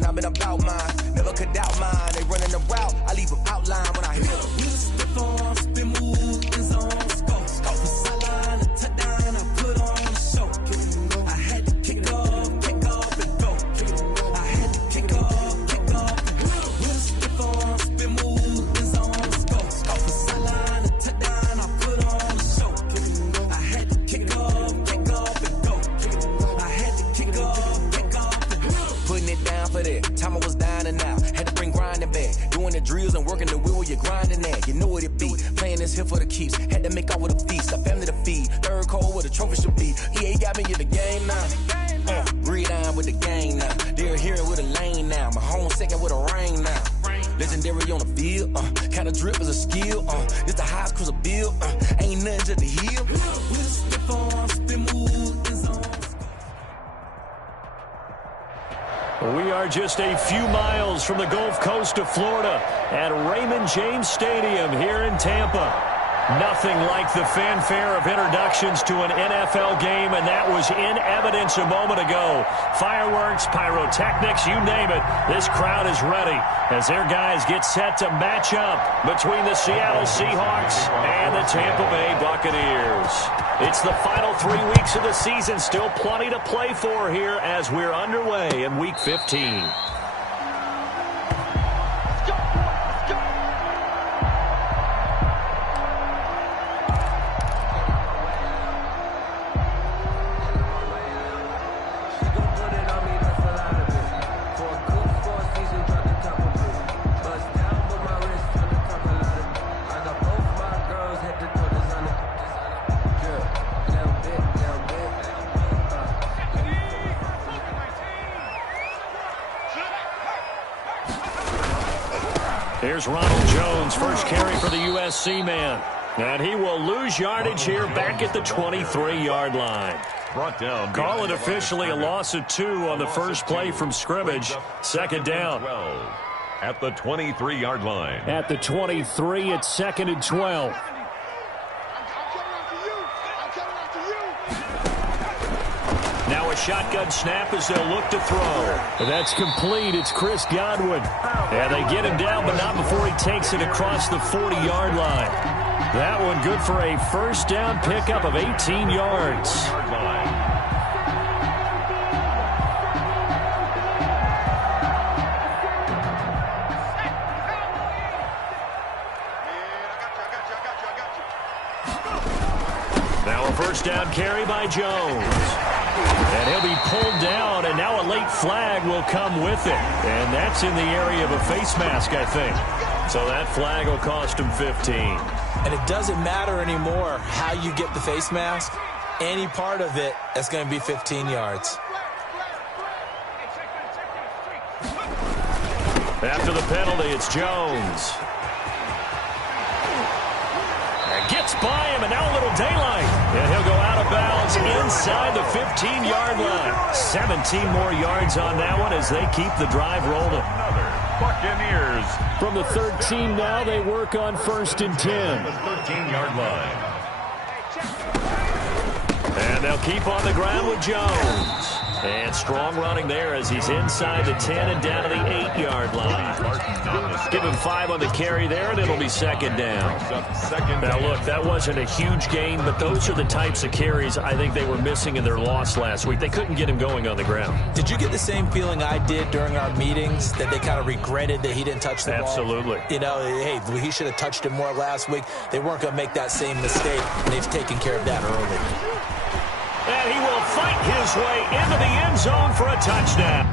man, I've been about mine. Never could doubt mine. They running the route, I leave them outline when I hit them. Spin on, spin move, in zone, scope. From sideline to touchdown, I put on the show. I had to kick off and go. I had to kick off and go. Spin on, spin move, in zone, scope. From sideline to touchdown, I put on the show. I had to kick off and go. I had to kick off and go. Putting it down for that. Time I was down and out. Had to bring grinding back. Doing the drills and working the wheel where you're grinding at. You know what it be. Playing this here for the keeps. Had to make out with a feast. A family to feed. Third cold where the trophy should be. EA got me in the game now. Breathe on with the game now. They're hearing with a lane now. My home second with a rain now. Legendary on the field. Kinda drip is a skill. It's the highest cruiser bill. Ain't nothing to the heel. Spin on, spin move, in zone. We are just a few miles from the Gulf Coast of Florida at Raymond James Stadium here in Tampa. Nothing like the fanfare of introductions to an NFL game, and that was in evidence a moment ago. Fireworks, pyrotechnics, you name it. This crowd is ready as their guys get set to match up between the Seattle Seahawks and the Tampa Bay Buccaneers. It's the final 3 weeks of the season. Still plenty to play for here as we're underway in Week 15. Here's Ronald Jones, first carry for the USC man. And he will lose yardage here back at the 23-yard line. Brought down. Call it officially a loss of 2 on the first play from scrimmage. Second down. At the 23-yard line. At the 23, it's 2nd and 12. Now a shotgun snap as they'll look to throw. That's complete. It's Chris Godwin. And they get him down, but not before he takes it across the 40-yard line. That one good for a first down pickup of 18 yards. Now a first down carry by Jones. And he'll be pulled down, and now a late flag will come with it. And that's in the area of a face mask, I think. So that flag will cost him 15. And it doesn't matter anymore how you get the face mask. Any part of it, that's going to be 15 yards. After the penalty, it's Jones. Gets by him, and now a little daylight. And he'll go out of bounds inside the 15-yard line. 17 more yards on that one as they keep the drive rolling. Buccaneers. From the 13 now, they work on 1st and 10. The 13-yard line. And they'll keep on the ground with Jones. And strong running there as he's inside the 10 and down to the 8-yard line. Give him 5 on the carry there, and it'll be 2nd down. Now, look, that wasn't a huge gain, but those are the types of carries I think they were missing in their loss last week. They couldn't get him going on the ground. Did you get the same feeling I did during our meetings, that they kind of regretted that he didn't touch the ball? Absolutely. You know, hey, he should have touched it more last week. They weren't going to make that same mistake, and they've taken care of that early. And he will fight his way into the end zone for a touchdown.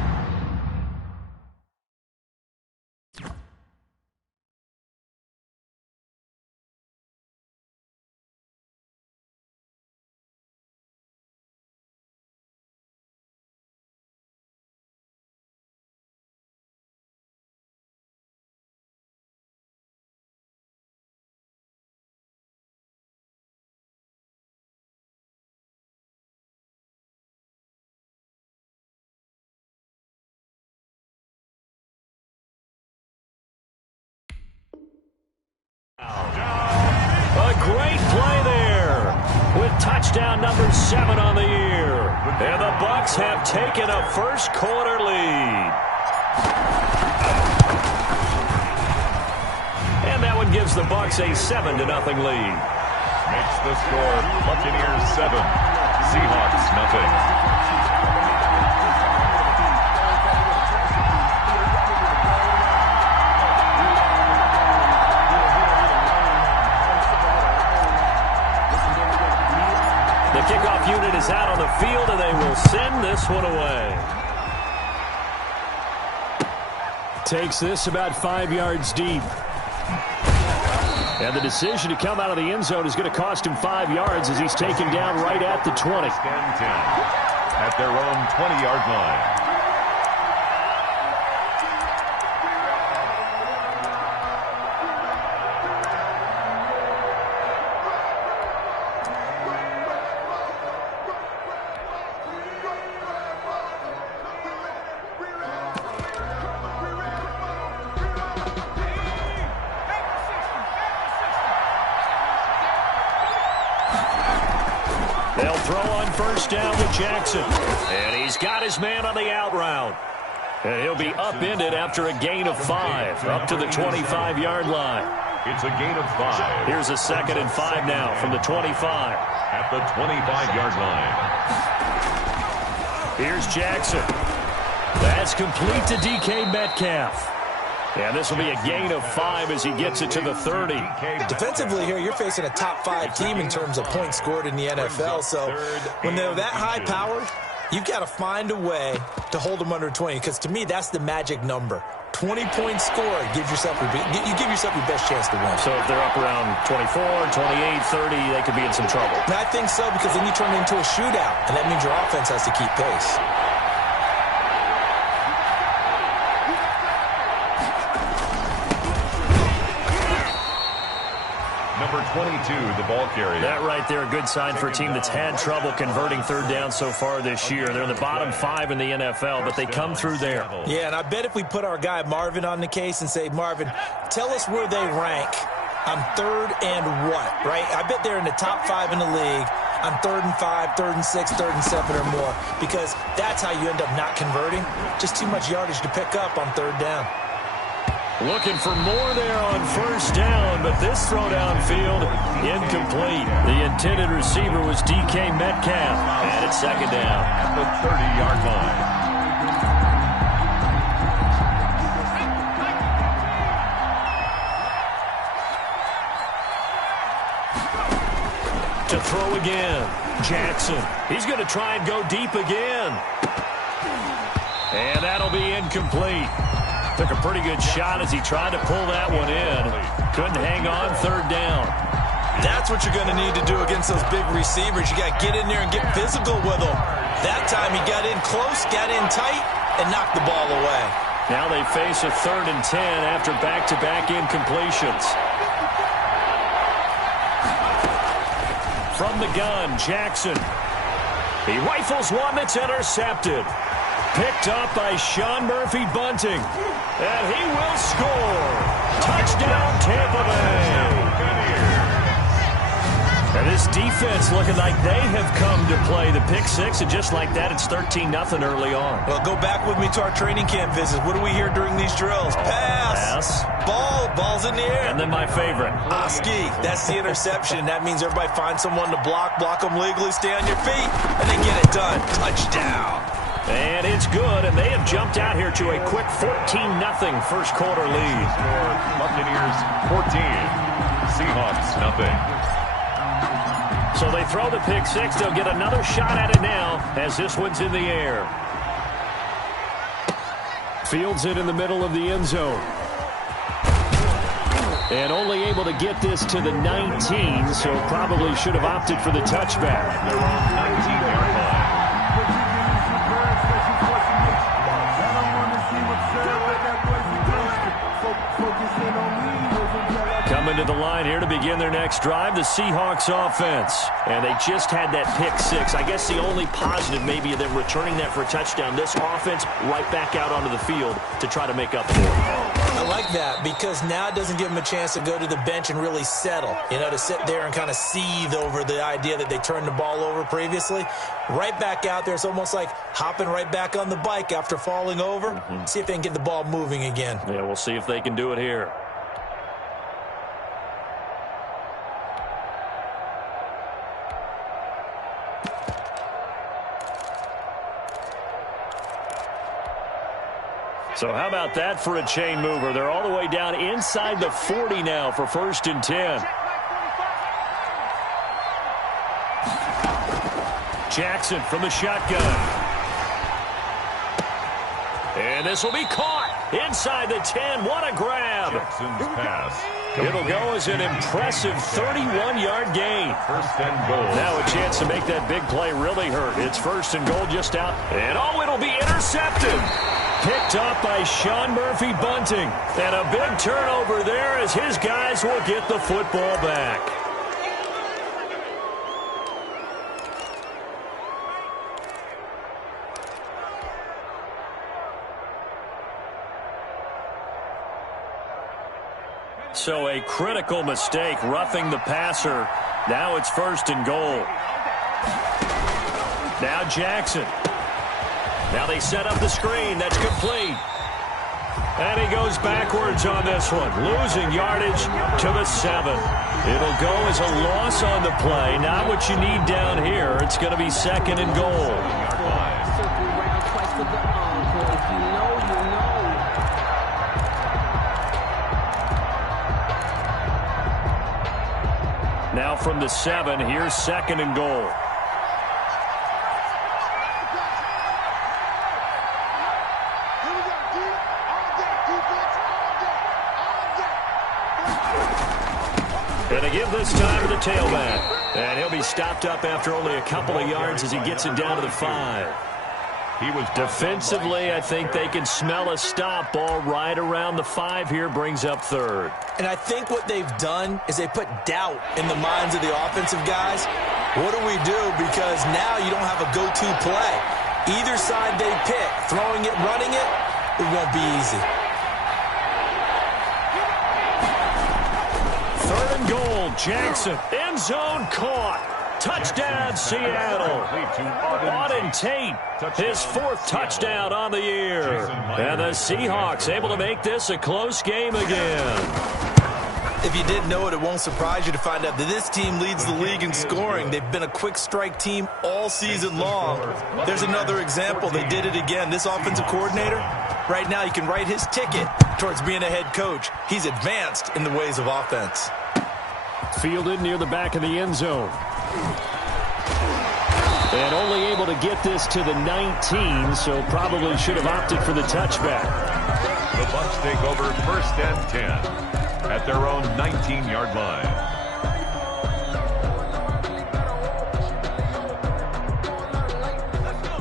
A great play there with touchdown number 7 on the year. And the Bucs have taken a first quarter lead. And that one gives the Bucs a 7-0 lead. Makes the score Buccaneers 7, Seahawks nothing. The kickoff unit is out on the field, and they will send this one away. Takes this about 5 yards deep. And the decision to come out of the end zone is going to cost him 5 yards as he's taken down right at the 20. At their own 20-yard line. They'll throw on first down with Jackson. And he's got his man on the out route. And he'll be upended after a gain of 5, up to the 25-yard line. It's a gain of 5. Here's a 2nd and 5 now from the 25. At the 25-yard line. Here's Jackson. That's complete to DK Metcalf. And this will be a gain of 5 as he gets it to the 30. Defensively here, you're facing a top 5 team in terms of points scored in the NFL. So when they're that high-powered, you've got to find a way to hold them under 20. Because to me, that's the magic number. 20 points scored, you give yourself your best chance to win. So if they're up around 24, 28, 30, they could be in some trouble. And I think so, because then you turn it into a shootout, and that means your offense has to keep pace. Number 22, the ball carrier. That right there, a good sign for a team that's had trouble converting third down so far this year. They're in the bottom 5 in the NFL, but they come through there. Yeah, and I bet if we put our guy Marvin on the case and say, Marvin, tell us where they rank on third and what, right? I bet they're in the top 5 in the league on 3rd and 5, 3rd and 6, 3rd and 7 or more, because that's how you end up not converting. Just too much yardage to pick up on third down. Looking for more there on first down, but this throw downfield, incomplete. The intended receiver was DK Metcalf, and it's 2nd down. At the 30-yard line. To throw again, Jackson. He's going to try and go deep again. And that'll be incomplete. Took a pretty good shot as he tried to pull that one in. Couldn't hang on 3rd down. That's what you're going to need to do against those big receivers. You got to get in there and get physical with them. That time he got in close, got in tight, and knocked the ball away. Now they face a 3rd and 10 after back-to-back incompletions. From the gun, Jackson. He rifles one that's intercepted. Picked up by Sean Murphy-Bunting. And he will score. Touchdown, Tampa Bay. And this defense looking like they have come to play. The pick 6, and just like that, it's 13-0 early on. Well, go back with me to our training camp visits. What do we hear during these drills? Pass. Ball's in the air. And then my favorite. Oski, that's the interception. That means everybody finds someone to block them legally, stay on your feet, and then get it done. Touchdown. And it's good, and they have jumped out here to a quick 14-0 first quarter lead. Buccaneers 14, Seahawks nothing. So they throw the pick 6. They'll get another shot at it now as this one's in the air. Fields it in the middle of the end zone. And only able to get this to the 19, so probably should have opted for the touchback. They're on 19-yard line. Coming to the line here to to begin their next drive, the Seahawks offense. And they just had that pick six. I guess the only positive maybe of them returning that for a touchdown. This offense right back out onto the field to try to make up for it. I like that because now it doesn't give them a chance to go to the bench and really settle, to sit there and kind of seethe over the idea that they turned the ball over previously. Right back out there, it's almost like hopping right back on the bike after falling over. See if they can get the ball moving again. Yeah, we'll see if they can do it here. So how about that for a chain mover? They're all the way down inside the 40 now for 1st and 10. Jackson from the shotgun. And this will be caught inside the 10. What a grab. Jackson's pass. It'll go as an impressive 31-yard gain. 1st and goal. Now a chance to make that big play really hurt. It's 1st and goal just out. And it'll be intercepted. Picked up by Sean Murphy Bunting. And a big turnover there as his guys will get the football back. So a critical mistake, roughing the passer. Now it's 1st and goal. Now Jackson. Now they set up the screen. That's complete. And he goes backwards on this one, losing yardage to the 7. It'll go as a loss on the play. Not what you need down here. It's going to be 2nd and goal. Now from the 7, here's 2nd and goal. Going to give this time to the tailback. And he'll be stopped up after only a couple of yards as he gets it down to the 5. He was defensively, I think they can smell a stop. Ball right around the 5 here, brings up 3rd. And I think what they've done is they put doubt in the minds of the offensive guys. What do we do? Because now you don't have a go-to play. Either side they pick, throwing it, running it, it won't be easy. 3rd and goal, Jackson. End zone caught. Touchdown, Seattle. Auden Tate, his 4th touchdown on the year. And the Seahawks able to make this a close game again. If you didn't know it, it won't surprise you to find out that this team leads the league in scoring. They've been a quick strike team all season long. There's another example. They did it again. This offensive coordinator, right now, you can write his ticket towards being a head coach. He's advanced in the ways of offense. Fielded near the back of the end zone. And only able to get this to the 19, so probably should have opted for the touchback. The Bucs take over 1st and 10 at their own 19-yard line.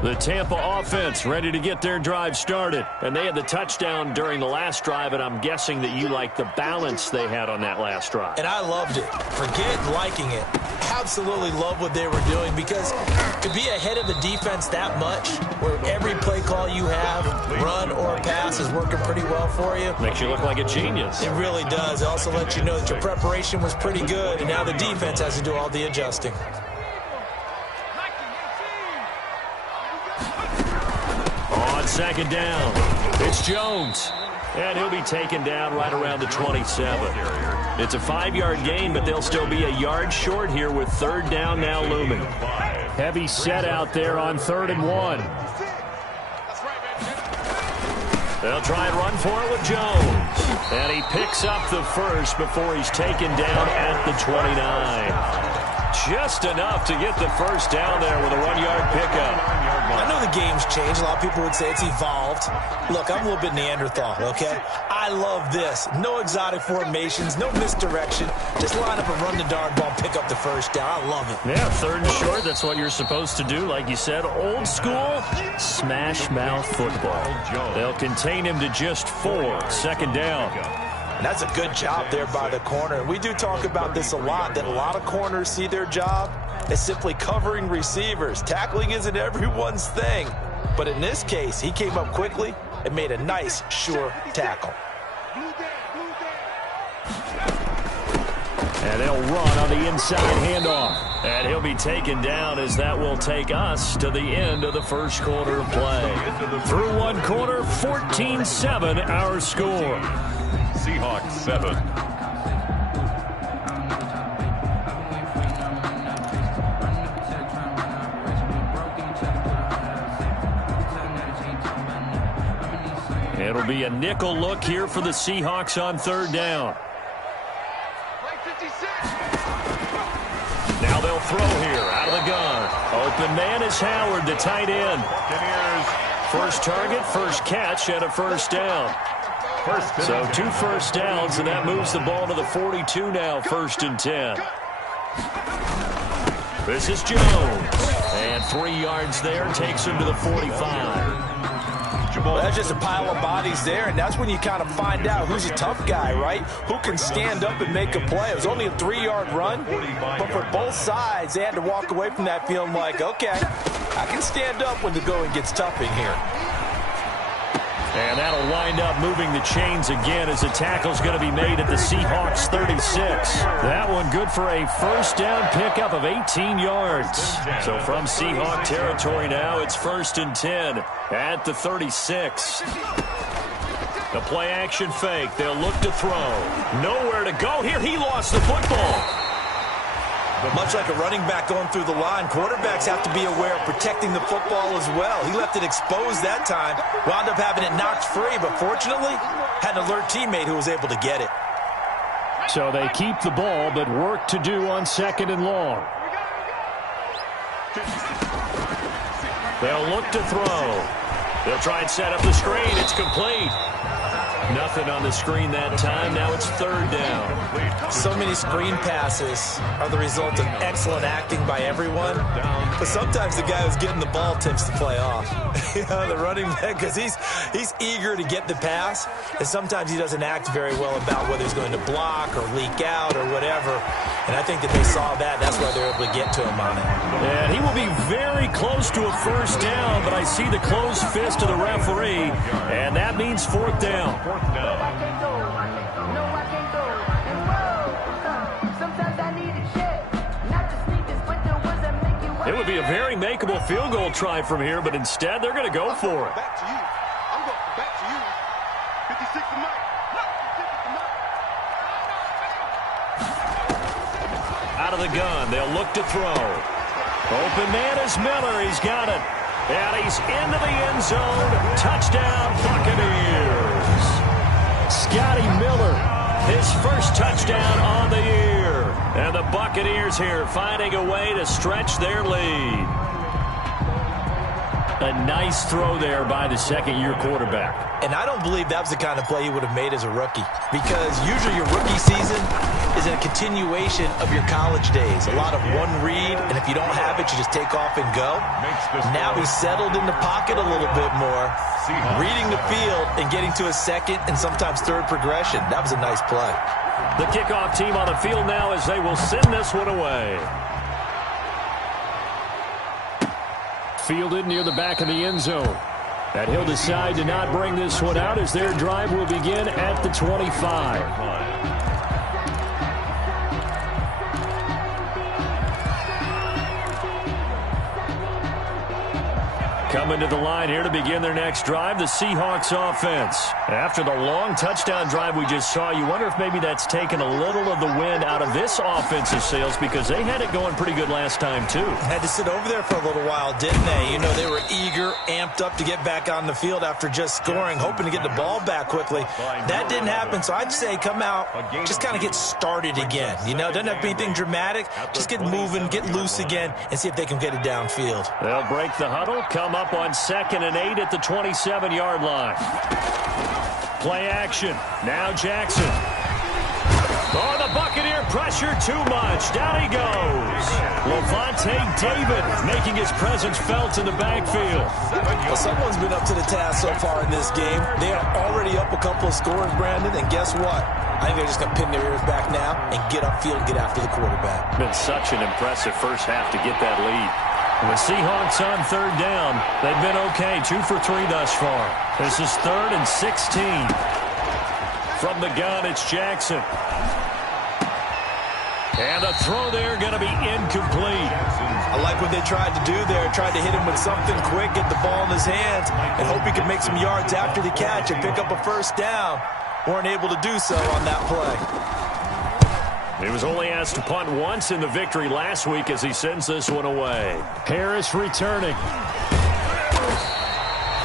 The Tampa offense ready to get their drive started. And they had the touchdown during the last drive, and I'm guessing that you like the balance they had on that last drive. And I loved it. Forget liking it. Absolutely love what they were doing, because to be ahead of the defense that much, where every play call you have, run or pass, is working pretty well for you. Makes you look like a genius. It really does. It also lets you know that your preparation was pretty good, and now the defense has to do all the adjusting. On 2nd down, it's Jones. And he'll be taken down right around the 27. It's a 5-yard gain, but they'll still be a yard short here with 3rd down now looming. Heavy set out there on 3rd and 1. They'll try and run for it with Jones. And he picks up the 1st before he's taken down at the 29. Just enough to get the 1st down there with a 1-yard pickup. I know the game's changed. A lot of people would say it's evolved. Look, I'm a little bit Neanderthal, okay? I love this. No exotic formations, no misdirection. Just line up and run the darn ball, pick up the 1st down. I love it. Yeah, 3rd and short, that's what you're supposed to do. Like you said, old school, smash mouth football. They'll contain him to just 4, 2nd down. And that's a good job there by the corner. We do talk about this a lot, that a lot of corners see their job as simply covering receivers. Tackling isn't everyone's thing. But in this case, he came up quickly and made a nice, sure tackle. And they'll run on the inside handoff. And he'll be taken down as that will take us to the end of the first quarter of play. Through one quarter, 14-7 our score. Seahawks 7. It'll be a nickel look here for the Seahawks on third down. Now they'll throw here out of the gun. Open man is Howard, the tight end. First target, first catch, and a first down. So 2 first downs, and that moves the ball to the 42 now, 1st and 10. This is Jones. And 3 yards there, takes him to the 45. Well, that's just a pile of bodies there, and that's when you kind of find out who's a tough guy, right? Who can stand up and make a play. It was only a 3-yard run, but for both sides, they had to walk away from that feeling like, okay, I can stand up when the going gets tough in here. And that'll wind up moving the chains again as the tackle's going to be made at the Seahawks 36. That one good for a first down pickup of 18 yards. So from Seahawk territory now, it's 1st and 10 at the 36. The play action fake. They'll look to throw. Nowhere to go here. He lost the football. But much like a running back going through the line, quarterbacks have to be aware of protecting the football as well. He left it exposed that time, wound up having it knocked free, but fortunately had an alert teammate who was able to get it. So they keep the ball, but work to do on 2nd and long. They'll look to throw. They'll try and set up the screen. It's complete. Nothing on the screen that time. Now it's 3rd down. So many screen passes are the result of excellent acting by everyone. But sometimes the guy who's getting the ball tends to play off. The running back, because he's eager to get the pass. And sometimes he doesn't act very well about whether he's going to block or leak out or whatever. And I think that they saw that. That's why they're able to get to him on it. And he will be very close to a first down, but I see the closed fist of the referee, and that means 4th down. It would be a very makeable field goal try from here, but instead they're going to go for it. Back to you. I'm going back to you. 56 to Mike. Out of the gun, they'll look to throw. Open man is Miller. He's got it. And he's into the end zone. Touchdown, Buccaneers. Scotty Miller, his first touchdown on the year. And the Buccaneers here finding a way to stretch their lead. A nice throw there by the second-year quarterback. And I don't believe that was the kind of play he would have made as a rookie. Because usually your rookie season is a continuation of your college days. A lot of one read, and if you don't have it, you just take off and go. Now he's settled in the pocket a little bit more, reading the field and getting to a second and sometimes third progression. That was a nice play. The kickoff team on the field now as they will send this one away. Fielded near the back of the end zone. And he'll decide to not bring this one out as their drive will begin at the 25. Coming to the line here to begin their next drive, the Seahawks offense. After the long touchdown drive we just saw, you wonder if maybe that's taken a little of the wind out of this offensive sails because they had it going pretty good last time too. Had to sit over there for a little while, didn't they? You know, they were eager, amped up to get back on the field after just scoring, hoping to get the ball back quickly. That didn't happen, so I'd say come out, just kind of get started again. You know, doesn't have to be anything dramatic. Just get moving, get loose again, and see if they can get it downfield. They'll break the huddle, come up on 2nd and 8 at the 27-yard line. Play action. Now Jackson. Oh, the Buccaneer pressure too much. Down he goes. Levante David making his presence felt in the backfield. Well, someone's been up to the task so far in this game. They are already up a couple of scores, Brandon, and guess what? I think they're just going to pin their ears back now and get upfield and get after the quarterback. Been such an impressive first half to get that lead. With Seahawks on third down, they've been okay, 2 for 3 thus far. This is 3rd and 16. From the gun, it's Jackson. And the throw there going to be incomplete. I like what they tried to do there. Tried to hit him with something quick, get the ball in his hands, and hope he could make some yards after the catch and pick up a first down. Weren't able to do so on that play. He was only asked to punt once in the victory last week as he sends this one away. Harris returning.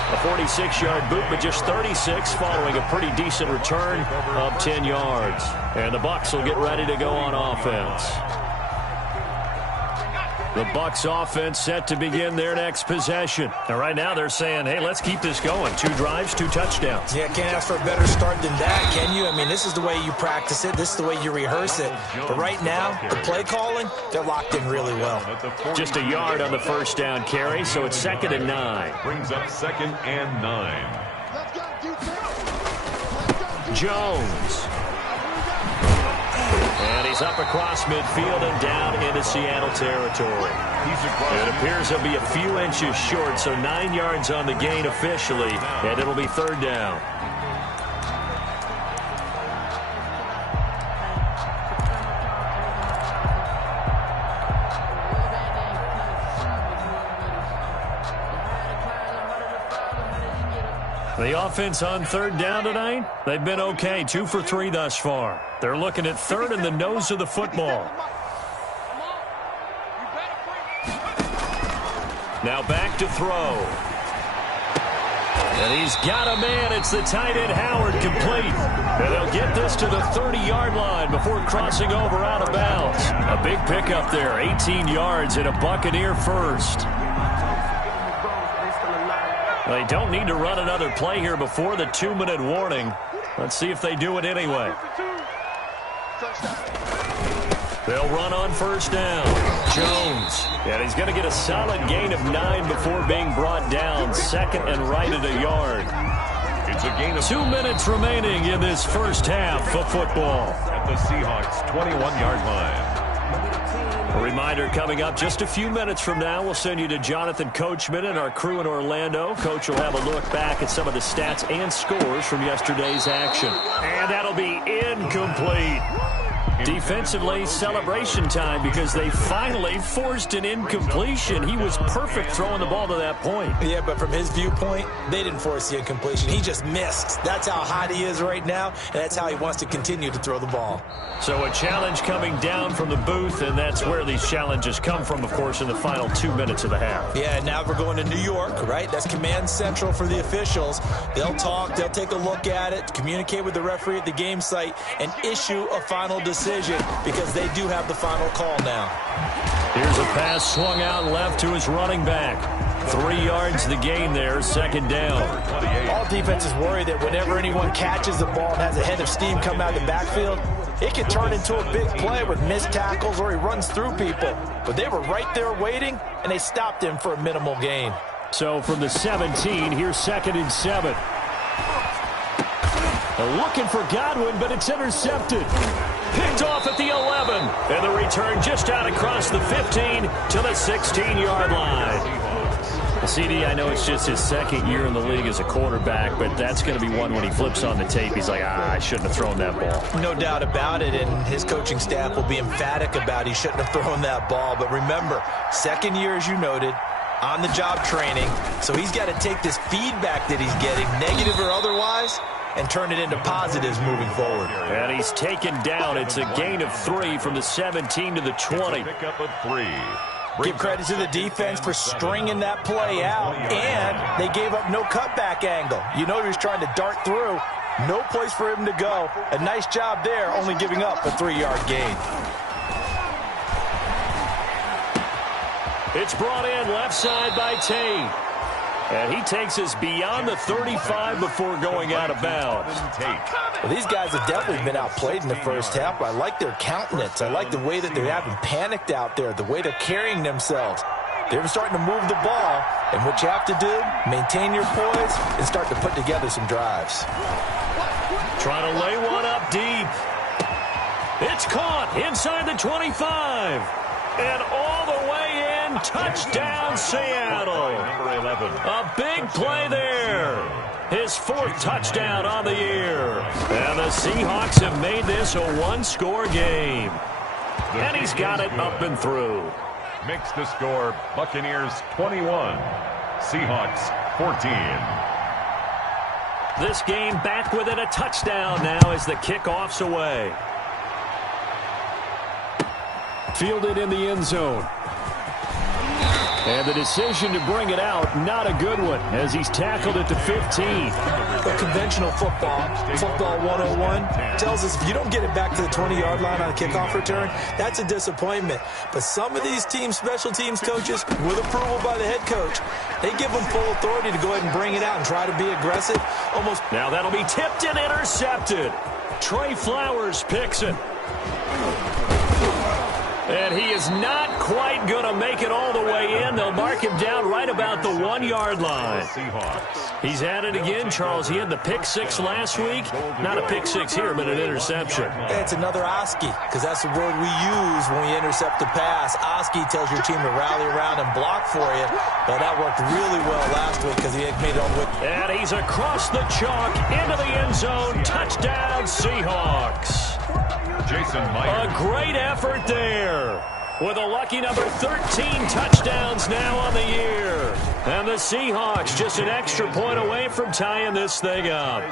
A 46-yard boot, but just 36 following a pretty decent return of 10 yards. And the Bucs will get ready to go on offense. The Bucs offense set to begin their next possession. And right now they're saying, hey, let's keep this going. 2 drives, 2 touchdowns. Yeah, can't ask for a better start than that, can you? I mean, this is the way you practice it. This is the way you rehearse it. But right now, the play calling, they're locked in really well. Just a yard on the first down carry, so it's 2nd and 9. Brings up 2nd and 9. Jones. And he's up across midfield and down into Seattle territory. It appears he'll be a few inches short, so 9 yards on the gain officially, and it'll be 3rd down. The offense on 3rd down tonight, they've been okay, 2 for 3 thus far. They're looking at 3rd in the nose of the football. Now back to throw. And he's got a man. It's the tight end Howard, complete. And they'll get this to the 30-yard line before crossing over out of bounds. A big pickup there, 18 yards and a Buccaneer first. They don't need to run another play here before the 2-minute warning. Let's see if they do it anyway. They'll run on first down. Jones. And he's going to get a solid gain of 9 before being brought down. 2nd and right at a yard. It's a gain of 2 minutes remaining in this first half of football. At the Seahawks' 21-yard line. A reminder coming up just a few minutes from now. We'll send you to Jonathan Coachman and our crew in Orlando. Coach will have a look back at some of the stats and scores from yesterday's action. And that'll be incomplete. Defensively, celebration time because they finally forced an incompletion. He was perfect throwing the ball to that point. Yeah, but from his viewpoint, they didn't force the incompletion. He just missed. That's how hot he is right now, and that's how he wants to continue to throw the ball. So a challenge coming down from the booth, and that's where these challenges come from, of course, in the final 2 minutes of the half. Yeah, now we're going to New York, right? That's command central for the officials. They'll talk, they'll take a look at it, communicate with the referee at the game site, and issue a final decision because they do have the final call now. Here's a pass swung out left to his running back. 3 yards the gain there, 2nd down. All defenses worry that whenever anyone catches the ball and has a head of steam come out of the backfield, it can turn into a big play with missed tackles or he runs through people. But they were right there waiting, and they stopped him for a minimal gain. So from the 17, here's 2nd and 7. Looking for Godwin, but it's intercepted. Picked off at the 11. And the return just out across the 15 to the 16-yard line. CD, I know it's just his 2nd year in the league as a quarterback, but that's going to be one when he flips on the tape. He's like, I shouldn't have thrown that ball. No doubt about it, and his coaching staff will be emphatic about he shouldn't have thrown that ball. But remember, 2nd year, as you noted, on-the-job training. So he's got to take this feedback that he's getting, negative or otherwise, and turn it into positives moving forward. And he's taken down. It's a gain of 3 from the 17 to the 20. Pickup of 3. Give credit to the defense for stringing that play out, and they gave up no cutback angle. You know he was trying to dart through. No place for him to go. A nice job there, only giving up a 3-yard gain. It's brought in left side by Tate. And he takes us beyond the 35 before going out of bounds. Well, these guys have definitely been outplayed in the first half, but I like their countenance. I like the way that they haven't panicked out there, the way they're carrying themselves. They're starting to move the ball, and what you have to do, maintain your poise and start to put together some drives. Trying to lay one up deep. It's caught inside the 25. And all the way in, touchdown Seattle. Number 11. A big play there. His 4th touchdown on the year. And the Seahawks have made this a one-score game. And he's got it up and through. Makes the score Buccaneers 21, Seahawks 14. This game back within a touchdown now as the kickoff's away. Fielded in the end zone. And the decision to bring it out, not a good one, as he's tackled at the 15. But conventional football 101, tells us if you don't get it back to the 20-yard line on a kickoff return, that's a disappointment. But some of these team special teams coaches, with approval by the head coach, they give them full authority to go ahead and bring it out and try to be aggressive. Now that'll be tipped and intercepted. Trey Flowers picks it. And he is not quite going to make it all the way in. They'll mark him down right about the 1-yard line. He's at it again, Charles. He had the pick 6 last week. Not a pick 6 here, but an interception. It's another Oski, because that's the word we use when we intercept a pass. Oski tells your team to rally around and block for you. But that worked really well last week because he made it all the way. And he's across the chalk into the end zone. Touchdown, Seahawks. Jason Myers. A great effort there with a lucky number 13 touchdowns now on the year. And the Seahawks just an extra point away from tying this thing up.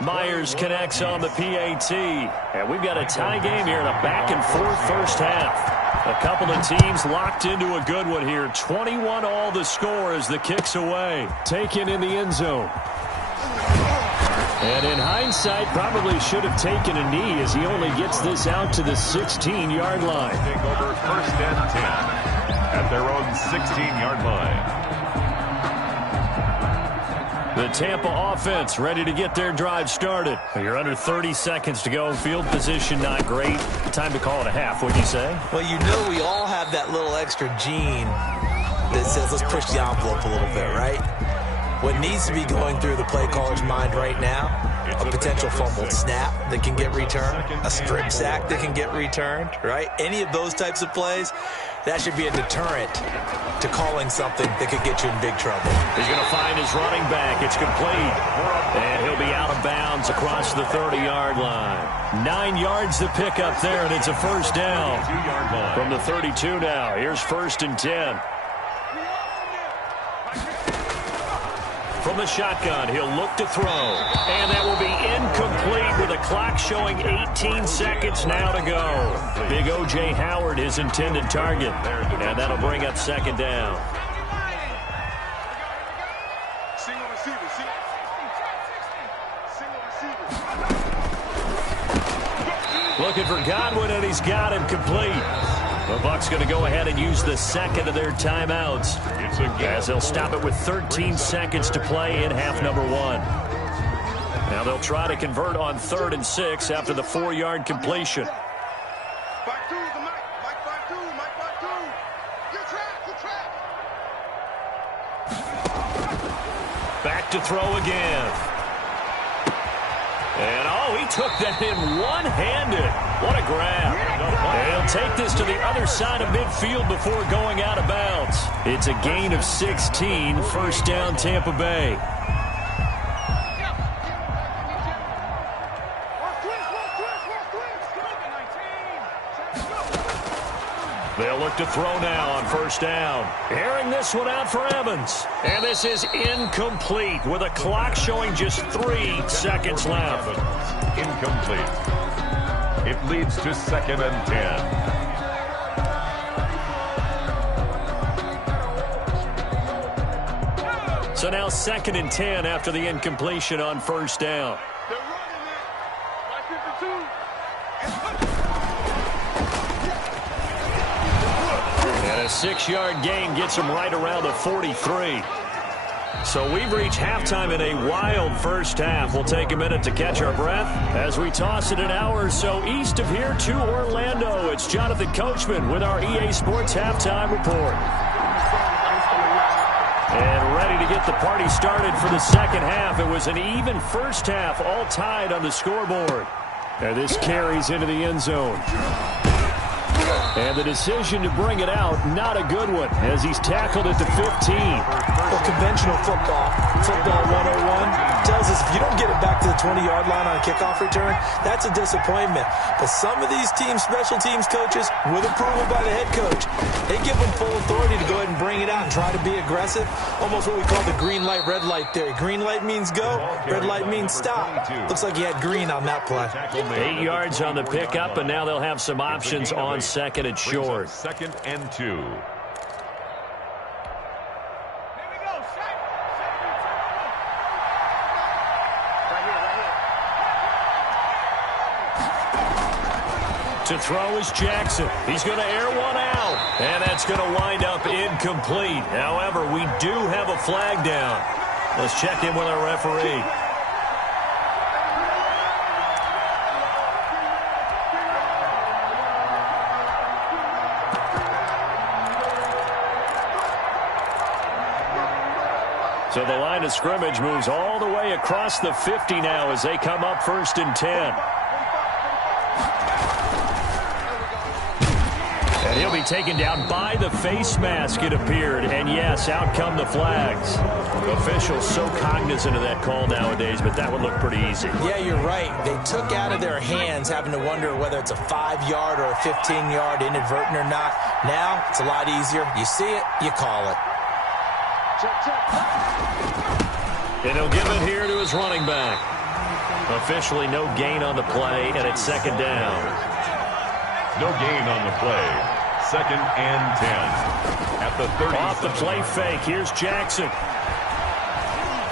Myers connects on the PAT. And we've got a tie game here in a back-and-forth first half. A couple of teams locked into a good one here. 21 all the score as the kick's away. Taken in the end zone. And in hindsight, probably should have taken a knee as he only gets this out to the 16-yard line. Take over 1st and 10 at their own 16-yard line. The Tampa offense ready to get their drive started. You're under 30 seconds to go. Field position not great. Time to call it a half, wouldn't you say? Well, you know we all have that little extra gene that says let's push the envelope a little bit, right? What needs to be going through the play caller's mind right now, a potential fumbled snap that can get returned, a strip sack that can get returned, right? Any of those types of plays, that should be a deterrent to calling something that could get you in big trouble. He's going to find his running back. It's complete. And he'll be out of bounds across the 30-yard line. 9 yards to pick up there, and it's a first down. From the 32 now, here's 1st and 10. From the shotgun, he'll look to throw. And that will be incomplete with the clock showing 18 seconds now to go. Big O.J. Howard, his intended target. And that'll bring up 2nd down. Single receiver. Looking for Godwin, and he's got him complete. The Bucs going to go ahead and use the 2nd of their timeouts as they'll stop it with 13 seconds to play in half number 1. Now they'll try to convert on 3rd and 6 after the 4-yard completion. Back two, the Mike back two. Good track. Back to throw again. And, he took that in one-handed. What a grab. And he'll take this to the other side of midfield before going out of bounds. It's a gain of 16, 1st down Tampa Bay. They'll look to throw now on 1st down. Airing this one out for Evans. And this is incomplete with a clock showing just 3 seconds left. Incomplete. It leads to 2nd and 10. So now 2nd and 10 after the incompletion on 1st down. They're running it. By 52. And a 6-yard gain gets him right around the 43. So we've reached halftime in a wild first half. We'll take a minute to catch our breath as we toss it an hour or so east of here to Orlando. It's Jonathan Coachman with our EA Sports Halftime Report. And ready to get the party started for the second half. It was an even first half, all tied on the scoreboard. And this carries into the end zone. And the decision to bring it out, not a good one, as he's tackled at the 15. Well, conventional football 101, tells us if you don't get it back to the 20-yard line on a kickoff return, that's a disappointment. But some of these teams, special teams coaches, with approval by the head coach, they give them full authority to go ahead and bring it out and try to be aggressive. Almost what we call the green light, red light theory. Green light means go, red light means stop. Looks like he had green on that play. 8 yards on the pickup, and now they'll have some options on second and short. Second and 2. To throw is Jackson. He's going to air one out. And that's going to wind up incomplete. However, we do have a flag down. Let's check in with our referee. So the line of scrimmage moves all the way across the 50 now as they come up 1st and 10. And he'll be taken down by the face mask, it appeared. And yes, out come the flags. Officials so cognizant of that call nowadays, but that would look pretty easy. Yeah, you're right. They took out of their hands having to wonder whether it's a 5-yard or a 15-yard inadvertent or not. Now, it's a lot easier. You see it, you call it. And he'll give it here to his running back. Officially no gain on the play, and it's second down. No gain on the play. Second and 10. At the 30. Off the play fake, here's Jackson.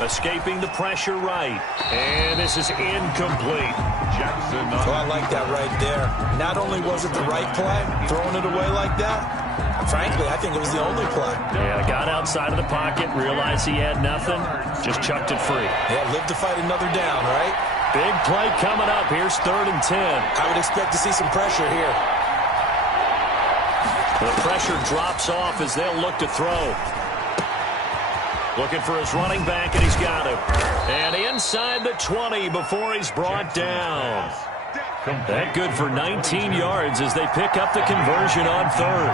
Escaping the pressure right. And this is incomplete. Jackson. Oh, I like that right there. Not only was it the right play, throwing it away like that, frankly, I think it was the only play. Yeah, got outside of the pocket, realized he had nothing, just chucked it free. Yeah, live to fight another down, right? Big play coming up. Here's 3rd and 10. I would expect to see some pressure here. The pressure drops off as they'll look to throw. Looking for his running back, and he's got him. And inside the 20 before he's brought down. That good for 19 yards as they pick up the conversion on 3rd.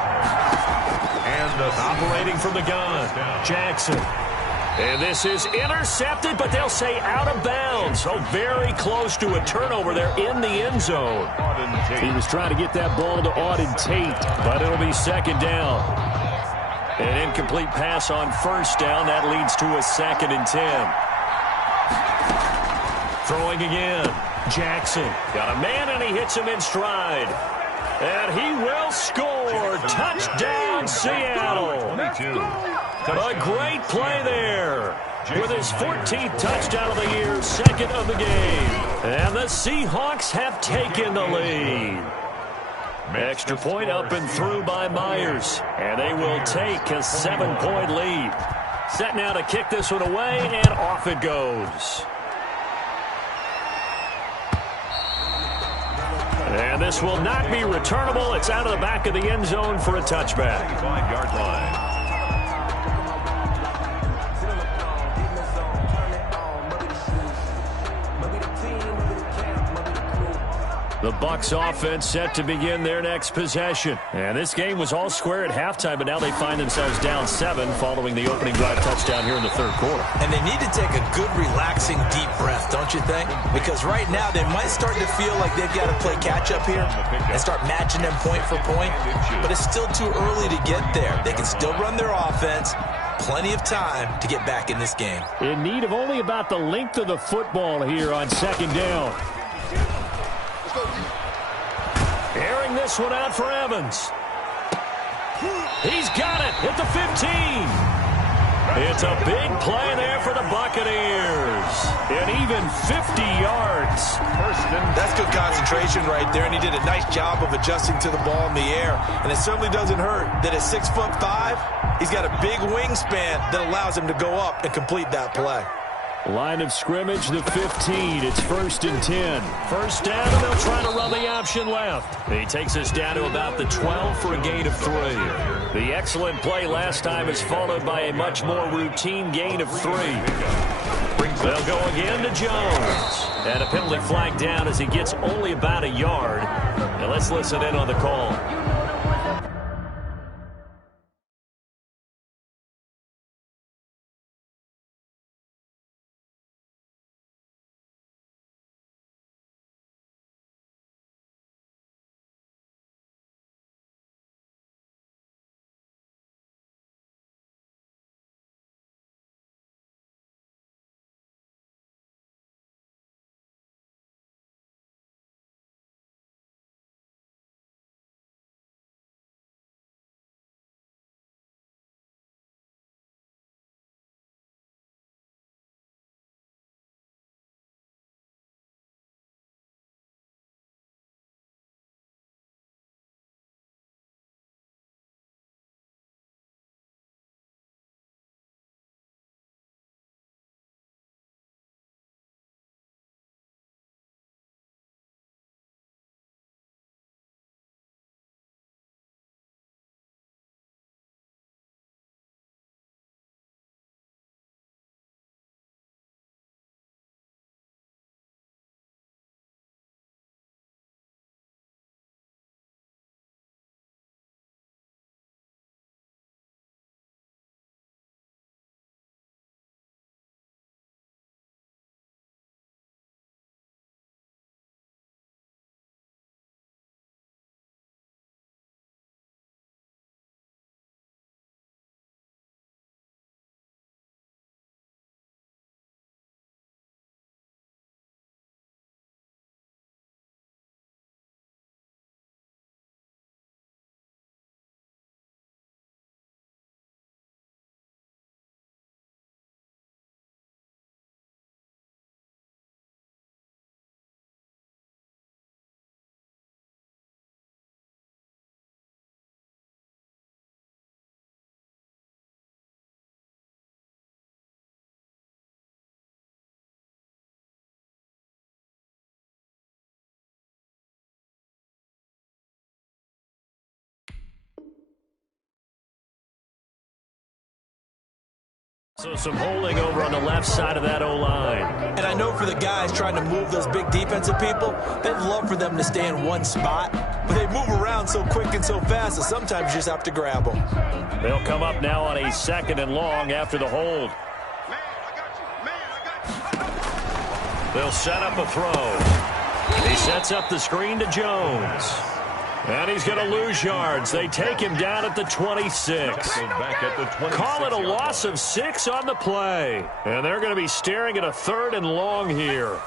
And operating from the gun, Jackson. And this is intercepted, but they'll say out of bounds. So very close to a turnover there in the end zone. He was trying to get that ball to Auden Tate, but it'll be second down. An incomplete pass on 1st down. That leads to a 2nd and 10. Throwing again. Jackson got a man, and he hits him in stride. And he will score. Touchdown, Seattle. A great play there. With his 14th touchdown of the year, 2nd of the game. And the Seahawks have taken the lead. Extra point up and through by Myers. And they will take a 7-point lead. Set now to kick this one away, and off it goes. And this will not be returnable. It's out of the back of the end zone for a touchback. 5-yard line. The Bucs offense set to begin their next possession. And this game was all square at halftime, but now they find themselves down 7 following the opening drive touchdown here in the 3rd quarter. And they need to take a good, relaxing, deep breath, don't you think? Because right now they might start to feel like they've got to play catch-up here and start matching them point for point. But it's still too early to get there. They can still run their offense. Plenty of time to get back in this game. In need of only about the length of the football here on 2nd down. Airing this one out for Evans. He's got it at the 15. It's a big play there for the Buccaneers. and even 50 yards. That's good concentration right there, and he did a nice job of adjusting to the ball in the air. And it certainly doesn't hurt that at 6'5", he's got a big wingspan that allows him to go up and complete that play. Line of scrimmage, the 15. It's 1st and 10. First down, and they'll try to run the option left. He takes us down to about the 12 for a gain of 3. The excellent play last time is followed by a much more routine gain of 3. They'll go again to Jones. And a penalty flag down as he gets only about a yard. Now let's listen in on the call. So some holding over on the left side of that O-line. And I know for the guys trying to move those big defensive people, they'd love for them to stay in one spot. But they move around so quick and so fast that sometimes you just have to grab them. They'll come up now on a 2nd and long after the hold. They'll set up a throw. He sets up the screen to Jones. And he's going to lose yards. They take him down at the 26. Back at the 26. Call it a loss of 6 on the play. And they're going to be staring at a 3rd and long here.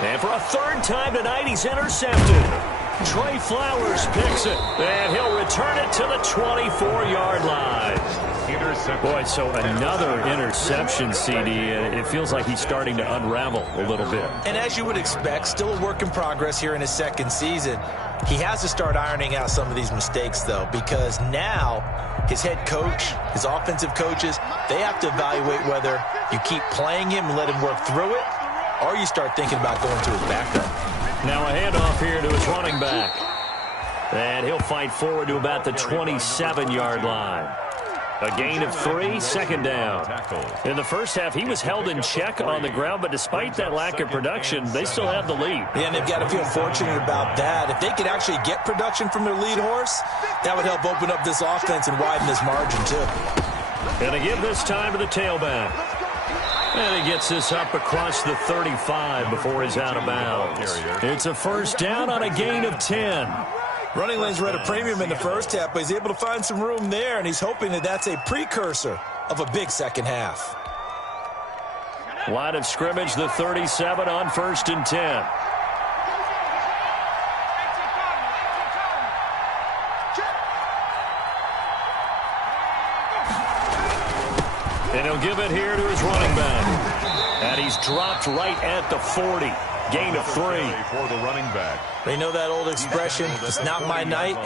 And for a 3rd time tonight, he's intercepted. Trey Flowers picks it, and he'll return it to the 24-yard line. Boy, so another interception, CD. It feels like he's starting to unravel a little bit. And as you would expect, still a work in progress here in his 2nd season. He has to start ironing out some of these mistakes, though, because now his head coach, his offensive coaches, they have to evaluate whether you keep playing him and let him work through it, or you start thinking about going to his backup. Now a handoff here to his running back. And he'll fight forward to about the 27-yard line. A gain of 3, 2nd down. In the first half, he was held in check on the ground, but despite that lack of production, they still have the lead. Yeah, and they've got to feel fortunate about that. If they could actually get production from their lead horse, that would help open up this offense and widen this margin, too. And they give this time to the tailback. And he gets this up across the 35 before he's out of bounds. It's a 1st down on a gain of 10. Running lanes were at a premium in the first half, but he's able to find some room there, and he's hoping that that's a precursor of a big second half. Line of scrimmage, the 37 on 1st and 10. He'll give it here to his running back. And he's dropped right at the 40. Gain of 3. For the running back. They know that old expression, it's not my night.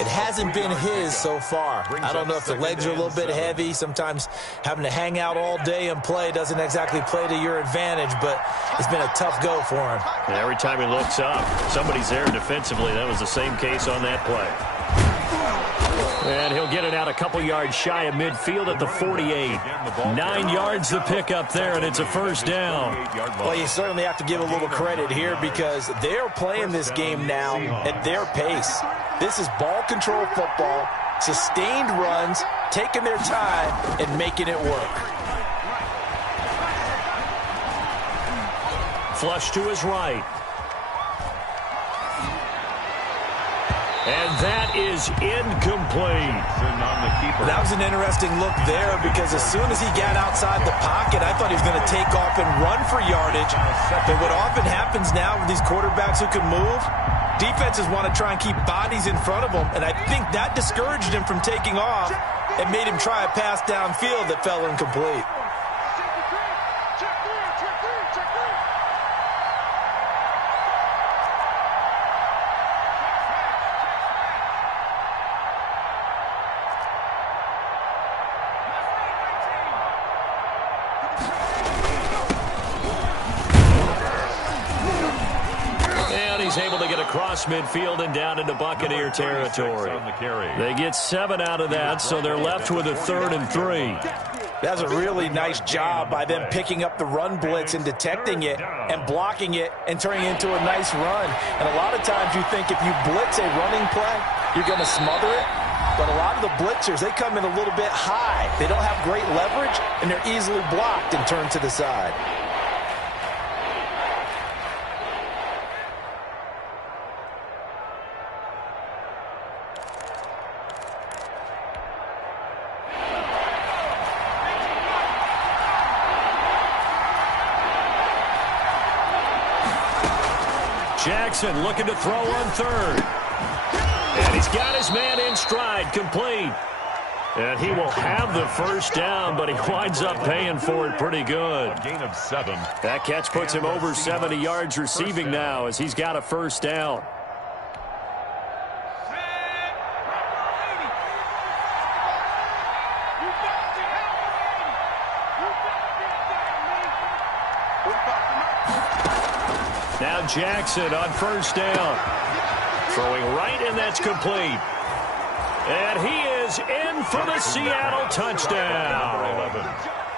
It hasn't been his so far. I don't know if the legs are a little bit heavy. Sometimes having to hang out all day and play doesn't exactly play to your advantage, but it's been a tough go for him. And every time he looks up, somebody's there defensively. That was the same case on that play. And he'll get it out a couple yards shy of midfield at the 48. 9 yards the pickup there, and it's a first down. Well, you certainly have to give a little credit here because they're playing this game now at their pace. This is ball control football, sustained runs, taking their time, and making it work. Flush to his right. And that is incomplete. That was an interesting look there because as soon as he got outside the pocket, I thought he was going to take off and run for yardage. But what often happens now with these quarterbacks who can move, defenses want to try and keep bodies in front of them, and I think that discouraged him from taking off and made him try a pass downfield that fell incomplete. He's able to get across midfield and down into Buccaneer territory. They get 7 out of that, so they're left with a 3rd and 3. That's a really nice job by them picking up the run blitz and detecting it and blocking it and turning it into a nice run. And a lot of times you think if you blitz a running play, you're going to smother it. But a lot of the blitzers, they come in a little bit high. They don't have great leverage, and they're easily blocked and turned to the side. Jackson looking to throw on 3rd. And he's got his man in stride, complete. And he will have the first down, but he winds up paying for it pretty good. A gain of 7. That catch puts him over 70 yards receiving now as he's got a first down. Now Jackson on first down. Throwing right, and that's complete. And he is in for the Seattle touchdown.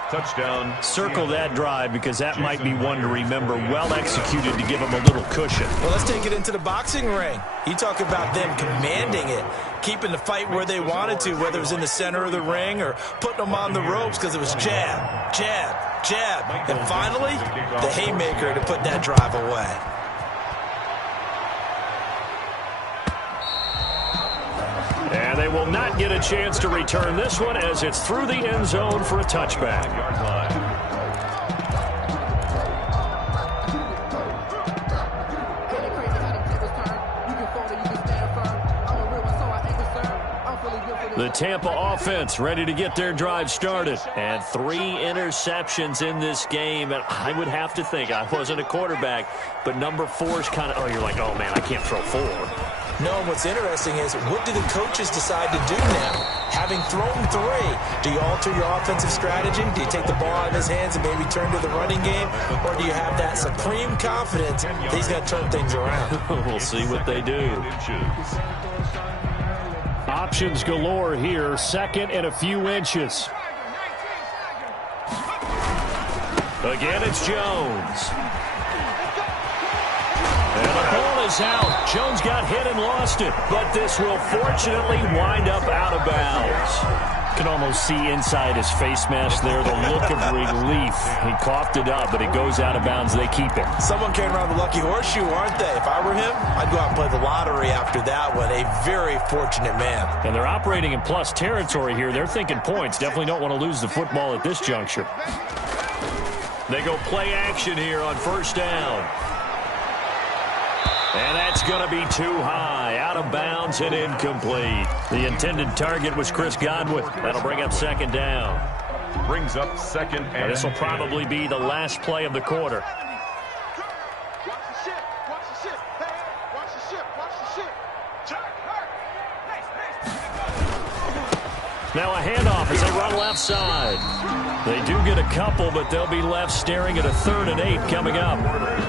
Touchdown. Circle that drive because that might be one to remember. Well executed to give him a little cushion. Well, let's take it into the boxing ring. You talk about them commanding it, keeping the fight where they wanted to, whether it was in the center of the ring or putting them on the ropes because it was jab, jab, jab. And finally, the haymaker to put that drive away. And they will not get a chance to return this one as it's through the end zone for a touchback. The Tampa offense ready to get their drive started. And 3 interceptions in this game. And I would have to think, I wasn't a quarterback, but number 4 is kind of, oh, you're like, oh, man, I can't throw 4. No, and what's interesting is what do the coaches decide to do now? Having thrown 3, do you alter your offensive strategy? Do you take the ball out of his hands and maybe turn to the running game? Or do you have that supreme confidence that he's going to turn things around? We'll see what they do. Options galore here. 2nd and a few inches. Again, it's Jones. And the ball is out. Jones got hit and lost it, but this will fortunately wind up out of bounds. Can almost see inside his face mask there, the look of relief. He coughed it up, but it goes out of bounds. They keep it. Someone came around the lucky horseshoe, aren't they? If I were him, I'd go out and play the lottery after that one. A very fortunate man. And they're operating in plus territory here. They're thinking points. Definitely don't want to lose the football at this juncture. They go play action here on first down. And that's going to be too high, out of bounds and incomplete. The intended target was Chris Godwin. That'll bring up 2nd down. Brings up second and This will probably be the last play of the quarter. Watch the ship. Watch the ship. Hey, watch the ship. Watch the ship. Now a handoff as they run left side. They do get a couple, but they'll be left staring at a 3rd and 8 coming up.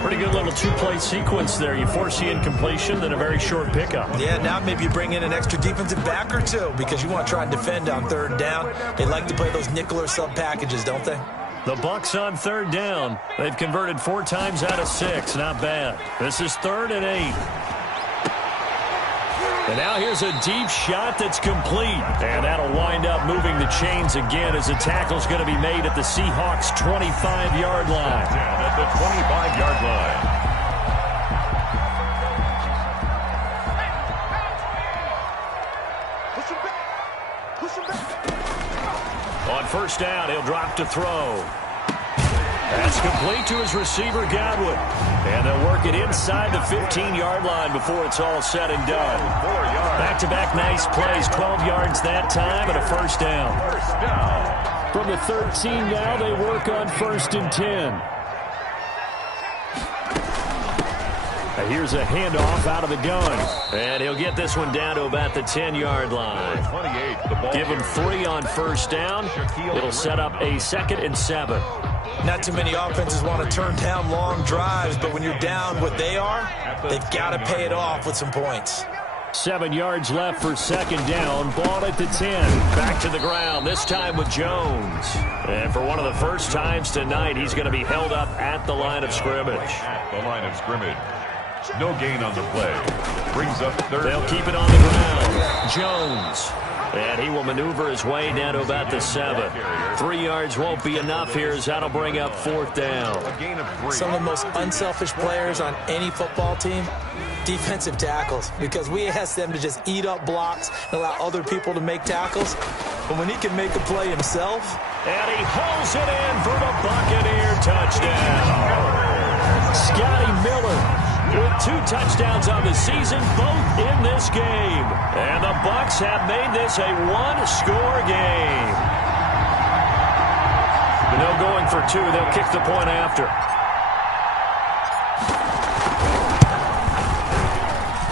Pretty good little 2-play sequence there. You force the incompletion, then a very short pickup. Yeah, now maybe you bring in an extra defensive back or two because you want to try and defend on 3rd down. They like to play those nickel or sub packages, don't they? The Bucs on 3rd down. They've converted 4 times out of 6. Not bad. This is 3rd and 8. And now here's a deep shot that's complete. And that'll wind up moving the chains again as the tackle's going to be made at the Seahawks' 25-yard line. At the 25-yard line. Push him back. Push him back. On 1st down, he'll drop to throw. That's complete to his receiver, Godwin. And they'll work it inside the 15-yard line before it's all said and done. Back-to-back nice plays, 12 yards that time and a 1st down. From the 13 now, they work on 1st and 10. Now here's a handoff out of the gun. And he'll get this one down to about the 10-yard line. 28, the ball. Give him 3 on 1st down. It'll set up a 2nd and 7. Not too many offenses want to turn down long drives, but when you're down what they are, they've got to pay it off with some points. 7 yards left for 2nd down. Ball at the 10. Back to the ground, this time with Jones. And for one of the first times tonight, he's going to be held up at the line of scrimmage. At the line of scrimmage. No gain on the play. Brings up 3rd. They'll keep it on the ground. Jones. And he will maneuver his way down to about the 7. 3 yards won't be enough here as that'll bring up 4th down. A gain of 3. Some of the most unselfish players on any football team, defensive tackles, because we ask them to just eat up blocks and allow other people to make tackles. But when he can make a play himself. And he hauls it in for the Buccaneer touchdown. Scotty Miller with 2 touchdowns on the season, both in this game. And the Bucs have made this a 1-score game. No going for 2. They'll kick the point after.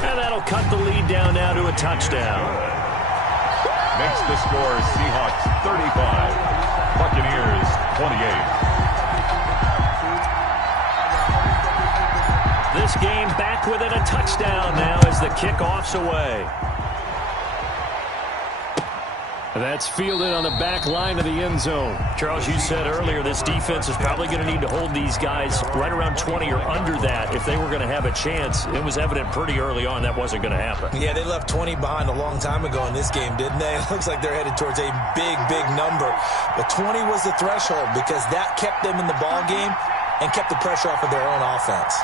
And that'll cut the lead down now to a touchdown. Makes the score Seahawks 35. Buccaneers 28. This game back within a touchdown now as the kickoff's away. That's fielded on the back line of the end zone. Charles, you said earlier this defense is probably going to need to hold these guys right around 20 or under that if they were going to have a chance. It was evident pretty early on that wasn't going to happen. Yeah, they left 20 behind a long time ago in this game, didn't they? It looks like they're headed towards a big, big number. But 20 was the threshold because that kept them in the ball game and kept the pressure off of their own offense.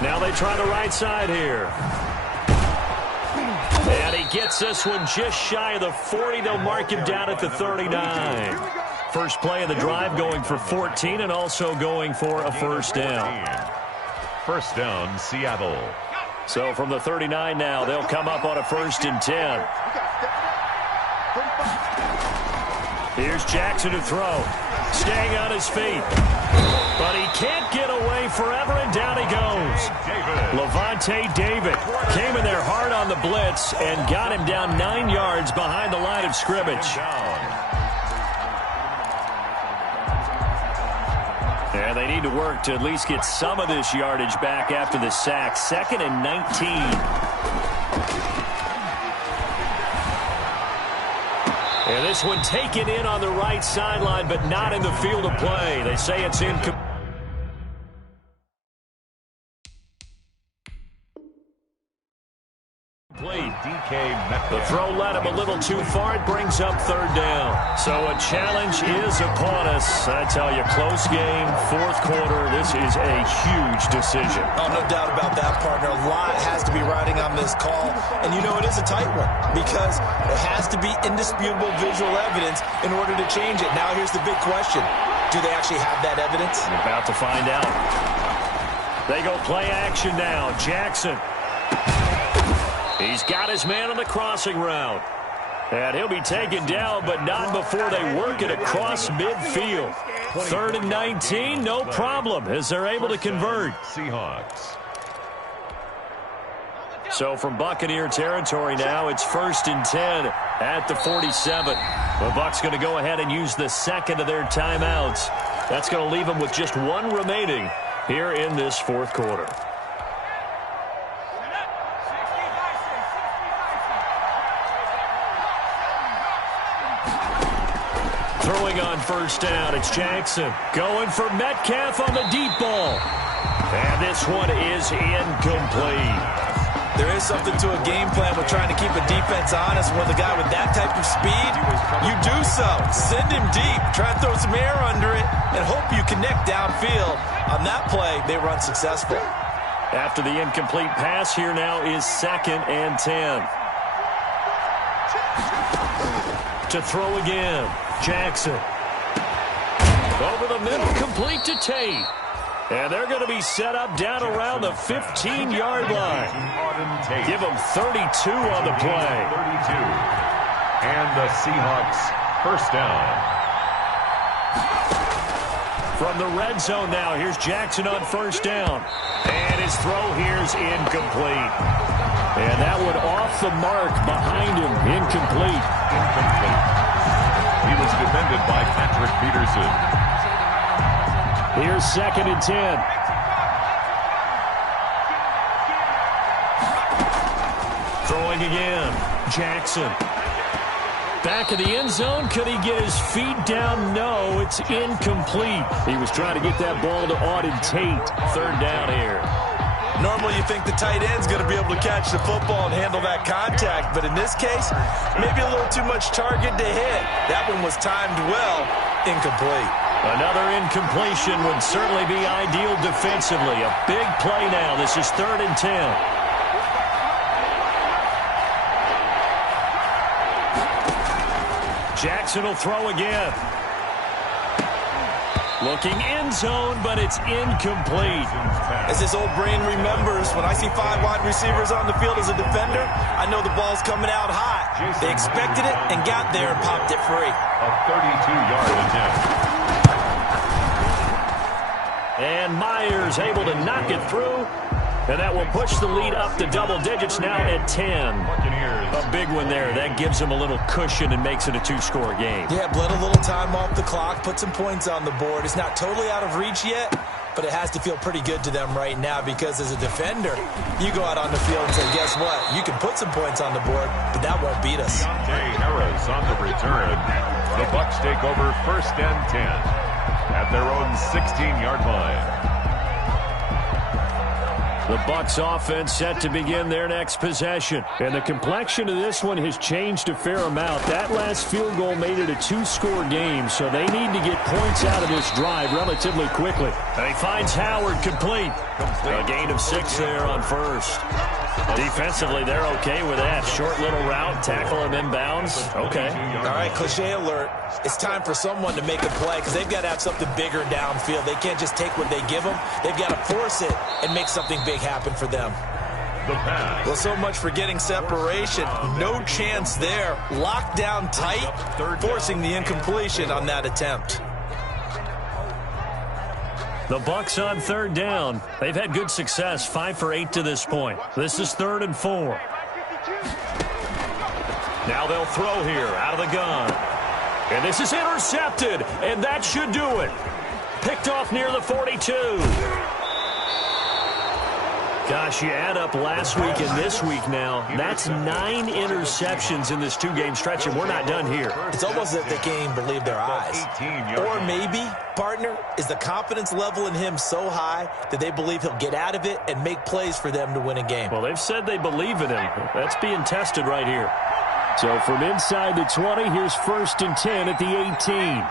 Now they try the right side here. And he gets this one just shy of the 40. They'll mark him down at the 39. First play of the drive going for 14 and also going for a 1st down. 1st down, Seattle. So from the 39 now, they'll come up on a 1st and 10. Here's Jackson to throw. Staying on his feet. But he can't get away forever, and down he goes. Levante David came in there hard on the blitz and got him down 9 yards behind the line of scrimmage. And they need to work to at least get some of this yardage back after the sack. 2nd and 19. And this one taken in on the right sideline, but not in the field of play. They say it's incomplete. The throw led him a little too far. It brings up 3rd down. So a challenge is upon us. I tell you, close game, 4th quarter. This is a huge decision. Oh, no doubt about that, partner. A lot has to be riding on this call. And you know it is a tight one because it has to be indisputable visual evidence in order to change it. Now here's the big question. Do they actually have that evidence? We're about to find out. They go play action now. Jackson. He's got his man on the crossing route. And he'll be taken down, but not before they work it across midfield. 3rd and 19, no problem, as they're able to convert. Seahawks. So from Buccaneer territory now, it's 1st and 10 at the 47. The Bucs going to go ahead and use the second of their timeouts. That's going to leave them with just one remaining here in this 4th quarter. Throwing on 1st down, it's Jackson. Going for Metcalf on the deep ball. And this one is incomplete. There is something to a game plan with trying to keep a defense honest. With a guy with that type of speed, you do so. Send him deep. Try and throw some air under it and hope you connect downfield. On that play, they were unsuccessful. After the incomplete pass, here now is 2nd and 10. To throw again, Jackson. Over the middle, complete to Tate. And they're going to be set up down around the 15-yard line. Give them 32 on the play. 32. And the Seahawks 1st down. From the red zone now, here's Jackson on 1st down. And his throw here's incomplete. And that one off the mark behind him. Incomplete. He was defended by Patrick Peterson. Here's 2nd and 10. Throwing again. Jackson. Back of the end zone. Could he get his feet down? No, it's incomplete. He was trying to get that ball to Auden Tate. 3rd down here. Normally you think the tight end's going to be able to catch the football and handle that contact, but in this case, maybe a little too much target to hit. That one was timed well. Incomplete. Another incompletion would certainly be ideal defensively. A big play now. This is 3rd and 10. Jackson will throw again. Looking end zone, but it's incomplete. As his old brain remembers, when I see 5 wide receivers on the field as a defender, I know the ball's coming out hot. They expected it and got there and popped it free. A 32-yard attempt. And Myers able to knock it through. And that will push the lead up to double digits now at 10. A big one there. That gives them a little cushion and makes it a 2-score game. Yeah, bled a little time off the clock, put some points on the board. It's not totally out of reach yet, but it has to feel pretty good to them right now because as a defender, you go out on the field and say, guess what? You can put some points on the board, but that won't beat us. Jay Harris on the return. The Bucs take over 1st and 10 at their own 16-yard line. The Bucs offense set to begin their next possession. And the complexion of this one has changed a fair amount. That last field goal made it a 2-score game, so they need to get points out of this drive relatively quickly. And he finds Howard complete. A gain of 6 there on 1st. Defensively, they're okay with that. Short little route, tackle him inbounds. Okay. All right, cliche alert. It's time for someone to make a play because they've got to have something bigger downfield. They can't just take what they give them. They've got to force it and make something big happen for them. Well, so much for getting separation. No chance there. Locked down tight, forcing the incompletion on that attempt. The Bucs on 3rd down. They've had good success, 5 for 8 to this point. This is 3rd and 4. Now they'll throw here out of the gun. And this is intercepted, and that should do it. Picked off near the 42. Gosh, you add up last week and this week now. That's 9 interceptions in this 2-game stretch, and we're not done here. It's almost as if they can't even believe their eyes. Or maybe, partner, is the confidence level in him so high that they believe he'll get out of it and make plays for them to win a game. Well, they've said they believe in him. That's being tested right here. So from inside the 20, here's 1st and 10 at the 18.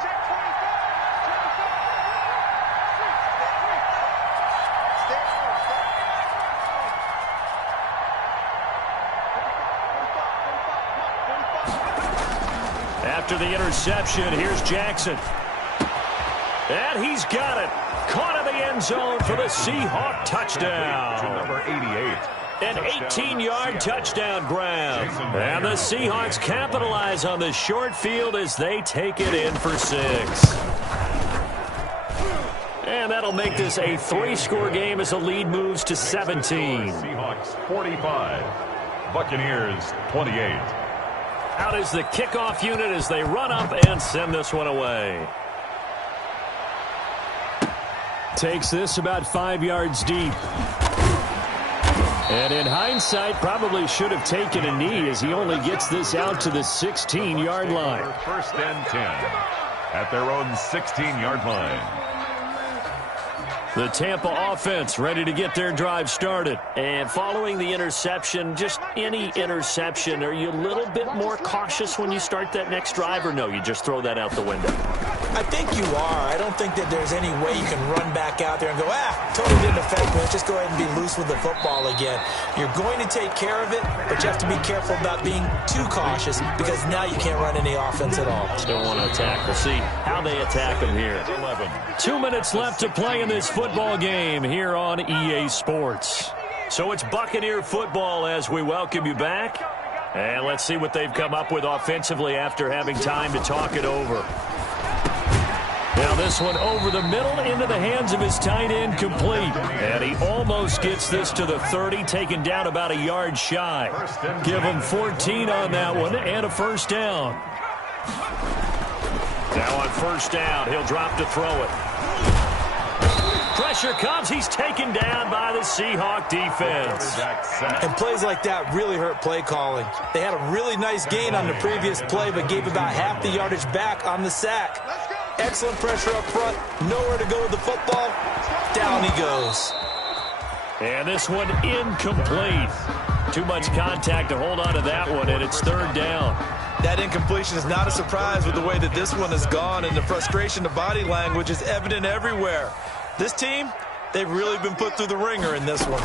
After the interception, here's Jackson. And he's got it. Caught in the end zone for the Seahawk touchdown. Number 88. An 18-yard touchdown grab. And the Seahawks capitalize on the short field as they take it in for 6. And that'll make this a 3-score game as the lead moves to 17. Seahawks 45, Buccaneers 28. Out is the kickoff unit as they run up and send this one away. Takes this about 5 yards deep. And in hindsight, probably should have taken a knee as he only gets this out to the 16-yard line. First and 10 at their own 16-yard line. The Tampa offense ready to get their drive started. And following the interception, just any interception, are you a little bit more cautious when you start that next drive, or no, you just throw that out the window? I think you are. I don't think that there's any way you can run back out there and go, totally didn't affect me. Let's just go ahead and be loose with the football again. You're going to take care of it, but you have to be careful about being too cautious because now you can't run any offense at all. Still want to attack. We'll see how they attack him here. 2 minutes left to play in this football game here on EA Sports. So it's Buccaneer football as we welcome you back. And let's see what they've come up with offensively after having time to talk it over. Now this one over the middle into the hands of his tight end, complete. And he almost gets this to the 30, taken down about a yard shy. Give him 14 on that one and a first down. Now on first down, he'll drop to throw it. Pressure comes. He's taken down by the Seahawk defense. And plays like that really hurt play calling. They had a really nice gain on the previous play, but gave about half the yardage back on the sack. Excellent pressure up front. Nowhere to go with the football. Down he goes. And this one incomplete. Too much contact to hold on to that one, and it's third down. That incompletion is not a surprise with the way that this one has gone, and the frustration of body language is evident everywhere. This team, they've really been put through the ringer in this one.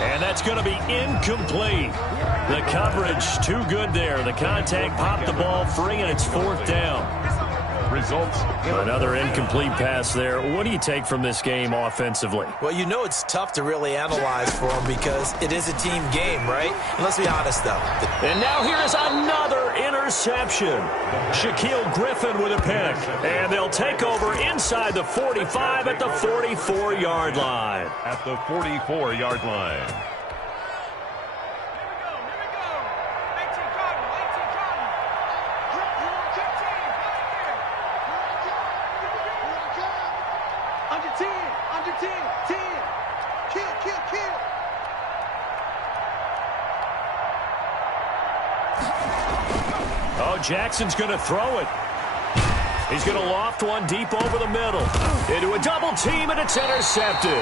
And that's going to be incomplete. The coverage too good there. The contact popped the ball free, and it's fourth down. Results. Another incomplete pass there. What do you take from this game offensively? Well, you know it's tough to really analyze for them because it is a team game, right? And let's be honest, though. And now here is another interception. Shaquille Griffin with a pick. And they'll take over inside the 45 at the 44-yard line. At the 44-yard line. Jackson's going to throw it. He's going to loft one deep over the middle. Into a double team, and it's intercepted.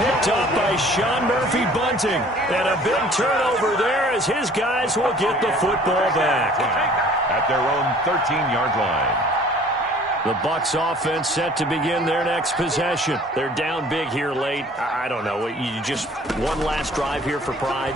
Picked up by Sean Murphy-Bunting. And a big turnover there as his guys will get the football back. At their own 13-yard line. The Bucs offense set to begin their next possession. They're down big here late. I don't know. You just one last drive here for pride?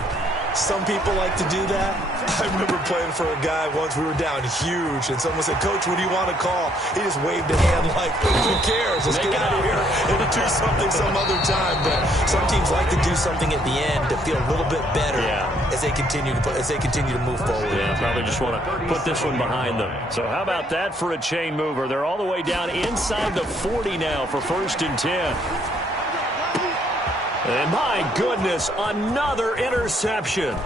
Some people like to do that. I remember playing for a guy once. We were down huge, and someone said, "Coach, what do you want to call?" He just waved a hand like, "Who cares? Let's get out of here and do something some other time." But some teams like to do something at the end to feel a little bit better as they continue to move forward. Yeah, probably just want to put this one behind them. So how about that for a chain mover? They're all the way down inside the 40 now for first and 10. And my goodness, another interception.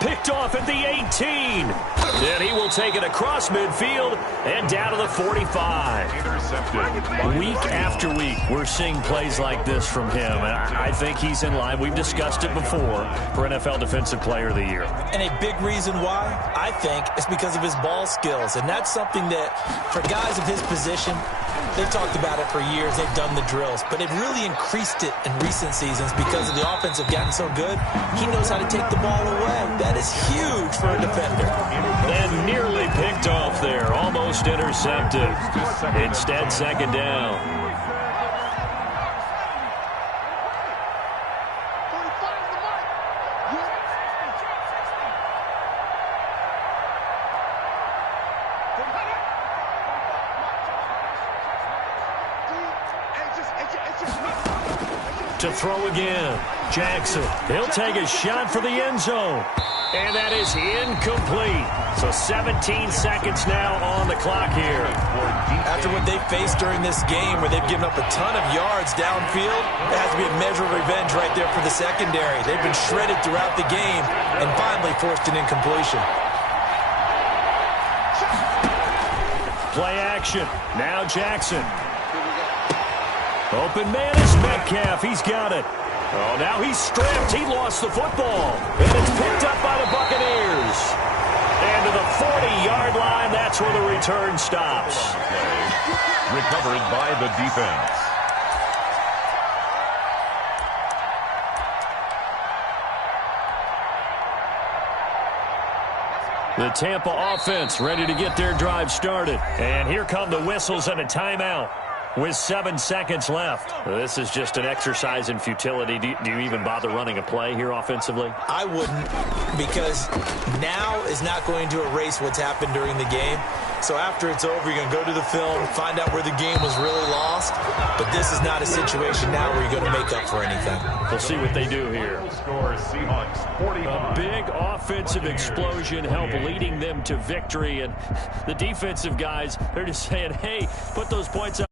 Picked off at the 18. And he will take it across midfield and down to the 45. Intercepted. Week after week, we're seeing plays like this from him. And I think he's in line. We've discussed it before for NFL Defensive Player of the Year. And a big reason why, I think, is because of his ball skills. And that's something that, for guys of his position, they've talked about it for years. They've done the drills. But it really increased it in recent seasons because of the offense have gotten so good. He knows how to take the ball away. That is huge for a defender. And nearly picked off there. Almost intercepted. Instead, second down. To throw again. Jackson. He'll take a shot for the end zone. And that is incomplete. So 17 seconds now on the clock here. After what they've faced during this game where they've given up a ton of yards downfield, there has to be a measure of revenge right there for the secondary. They've been shredded throughout the game and finally forced an incompletion. Play action. Now Jackson. Open man is Metcalf. He's got it. Oh, now he's stripped. He lost the football. And it's picked up by the Buccaneers. And to the 40-yard line, that's where the return stops. Recovered by the defense. The Tampa offense ready to get their drive started. And here come the whistles and a timeout with 7 seconds left. This is just an exercise in futility. Do you even bother running a play here offensively? I wouldn't, because now is not going to erase what's happened during the game. So after it's over, you're going to go to the film, find out where the game was really lost. But this is not a situation now where you're going to make up for anything. We'll see what they do here. Score Seahawks 45. A big offensive explosion helped leading them to victory. And the defensive guys, they're just saying, hey, put those points up.